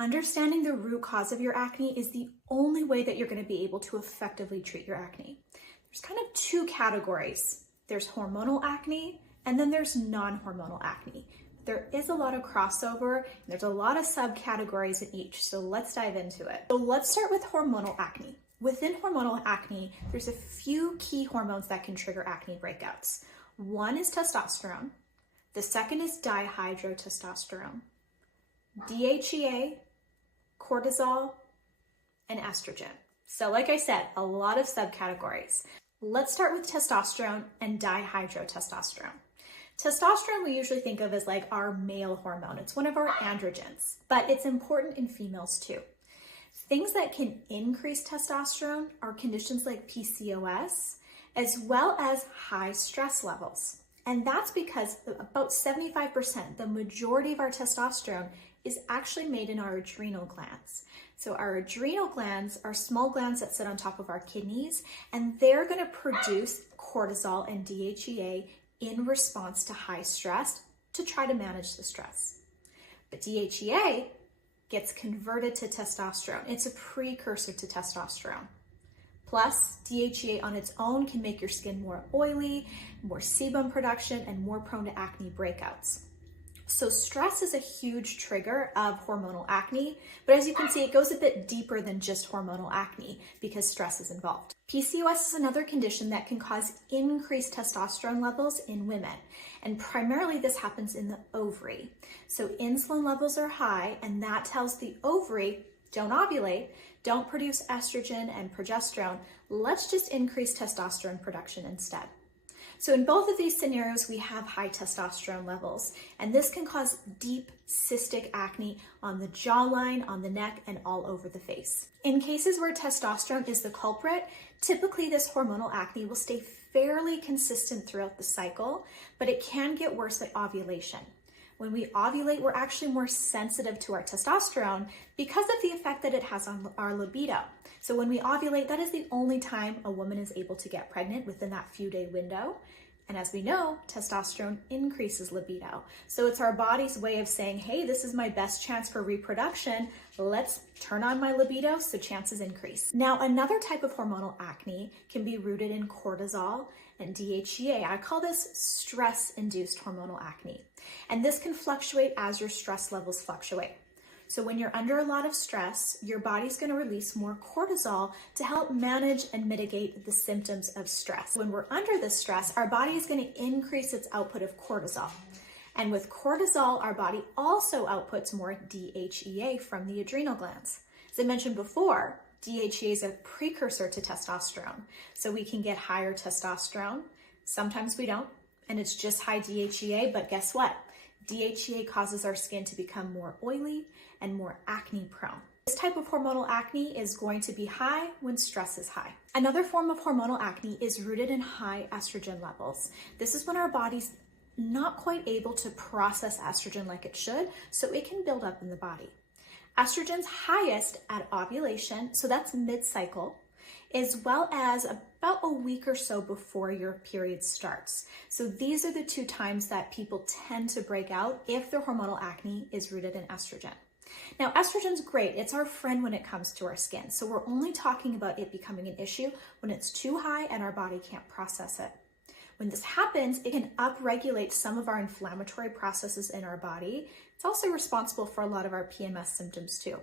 Understanding the root cause of your acne is the only way that you're going to be able to effectively treat your acne. There's kind of two categories. There's hormonal acne, and then there's non-hormonal acne. There is a lot of crossover, and there's a lot of subcategories in each, so let's dive into it. So let's start with hormonal acne. Within hormonal acne, there's a few key hormones that can trigger acne breakouts. One is testosterone. The second is dihydrotestosterone, DHEA, cortisol, and estrogen. So like I said, a lot of subcategories. Let's start with testosterone and dihydrotestosterone. Testosterone we usually think of as like our male hormone. It's one of our androgens, but it's important in females too. Things that can increase testosterone are conditions like PCOS, as well as high stress levels. And that's because about 75%, the majority of our testosterone is actually made in our adrenal glands. So our adrenal glands are small glands that sit on top of our kidneys, and they're going to produce cortisol and DHEA in response to high stress to try to manage the stress. But DHEA gets converted to testosterone. It's a precursor to testosterone. Plus, DHEA on its own can make your skin more oily, more sebum production, and more prone to acne breakouts. So stress is a huge trigger of hormonal acne, but as you can see, it goes a bit deeper than just hormonal acne because stress is involved. PCOS is another condition that can cause increased testosterone levels in women, and primarily this happens in the ovary. So insulin levels are high, and that tells the ovary, don't ovulate, don't produce estrogen and progesterone, let's just increase testosterone production instead. So in both of these scenarios, we have high testosterone levels, and this can cause deep cystic acne on the jawline, on the neck, and all over the face. In cases where testosterone is the culprit, typically this hormonal acne will stay fairly consistent throughout the cycle, but it can get worse at ovulation. When we ovulate, we're actually more sensitive to our testosterone because of the effect that it has on our libido. So when we ovulate, that is the only time a woman is able to get pregnant within that few-day window. And as we know, testosterone increases libido. So it's our body's way of saying, hey, this is my best chance for reproduction. Let's turn on my libido so chances increase. Now, another type of hormonal acne can be rooted in cortisol and DHEA. I call this stress-induced hormonal acne. And this can fluctuate as your stress levels fluctuate. So when you're under a lot of stress, your body's going to release more cortisol to help manage and mitigate the symptoms of stress. When we're under this stress, our body is going to increase its output of cortisol. And with cortisol, our body also outputs more DHEA from the adrenal glands. As I mentioned before, DHEA is a precursor to testosterone. So we can get higher testosterone. Sometimes we don't, and it's just high DHEA, but guess what? DHEA causes our skin to become more oily and more acne prone. This type of hormonal acne is going to be high when stress is high. Another form of hormonal acne is rooted in high estrogen levels. This is when our body's not quite able to process estrogen like it should, so it can build up in the body. Estrogen's highest at ovulation, so that's mid-cycle, as well as about a week or so before your period starts. So these are the two times that people tend to break out if their hormonal acne is rooted in estrogen. Now, estrogen's great. It's our friend when it comes to our skin. So we're only talking about it becoming an issue when it's too high and our body can't process it. When this happens, it can upregulate some of our inflammatory processes in our body. It's also responsible for a lot of our PMS symptoms too.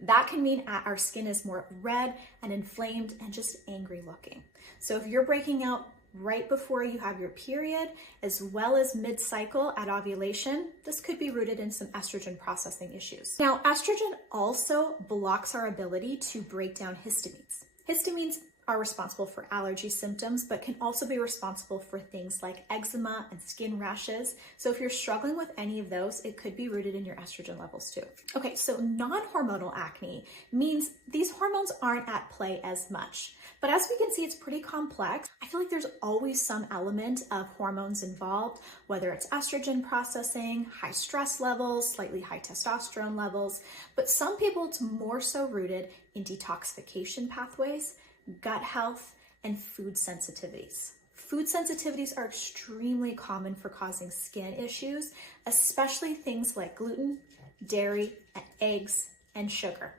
That can mean our skin is more red and inflamed and just angry looking. So if you're breaking out right before you have your period, as well as mid-cycle at ovulation, this could be rooted in some estrogen processing issues. Now, estrogen also blocks our ability to break down histamines. Histamines are responsible for allergy symptoms, but can also be responsible for things like eczema and skin rashes. So if you're struggling with any of those, it could be rooted in your estrogen levels too. Okay, so non-hormonal acne means these hormones aren't at play as much. But as we can see, it's pretty complex. I feel like there's always some element of hormones involved, whether it's estrogen processing, high stress levels, slightly high testosterone levels, but some people it's more so rooted in detoxification pathways, gut health, and food sensitivities. Food sensitivities are extremely common for causing skin issues, especially things like gluten, dairy, eggs, and sugar.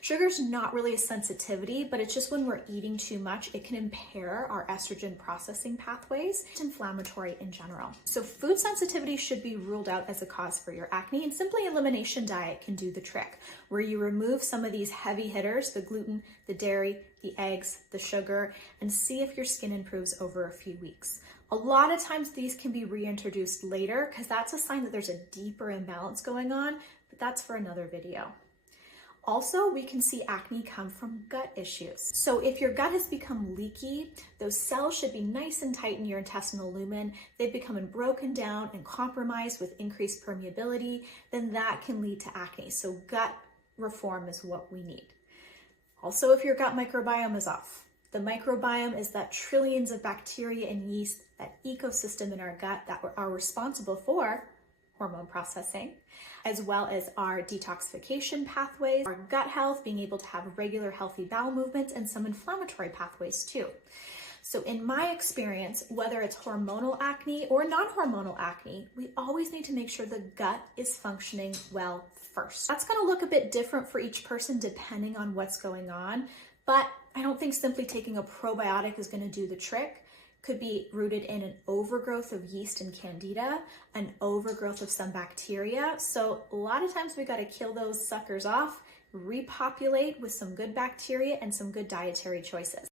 Sugar's not really a sensitivity, but it's just when we're eating too much, it can impair our estrogen processing pathways. It's inflammatory in general. So food sensitivity should be ruled out as a cause for your acne, and simply elimination diet can do the trick, where you remove some of these heavy hitters, the gluten, the dairy, the eggs, the sugar, and see if your skin improves over a few weeks. A lot of times these can be reintroduced later because that's a sign that there's a deeper imbalance going on, but that's for another video. Also, we can see acne come from gut issues. So if your gut has become leaky, those cells should be nice and tight in your intestinal lumen. They've become broken down and compromised with increased permeability, then that can lead to acne. So gut reform is what we need. Also, if your gut microbiome is off, the microbiome is that trillions of bacteria and yeast, that ecosystem in our gut that are responsible for hormone processing, as well as our detoxification pathways, our gut health, being able to have regular healthy bowel movements, and some inflammatory pathways too. So in my experience, whether it's hormonal acne or non-hormonal acne, we always need to make sure the gut is functioning well first. That's going to look a bit different for each person depending on what's going on, but I don't think simply taking a probiotic is going to do the trick. Could be rooted in an overgrowth of yeast and candida, an overgrowth of some bacteria. So a lot of times we got to kill those suckers off, repopulate with some good bacteria and some good dietary choices.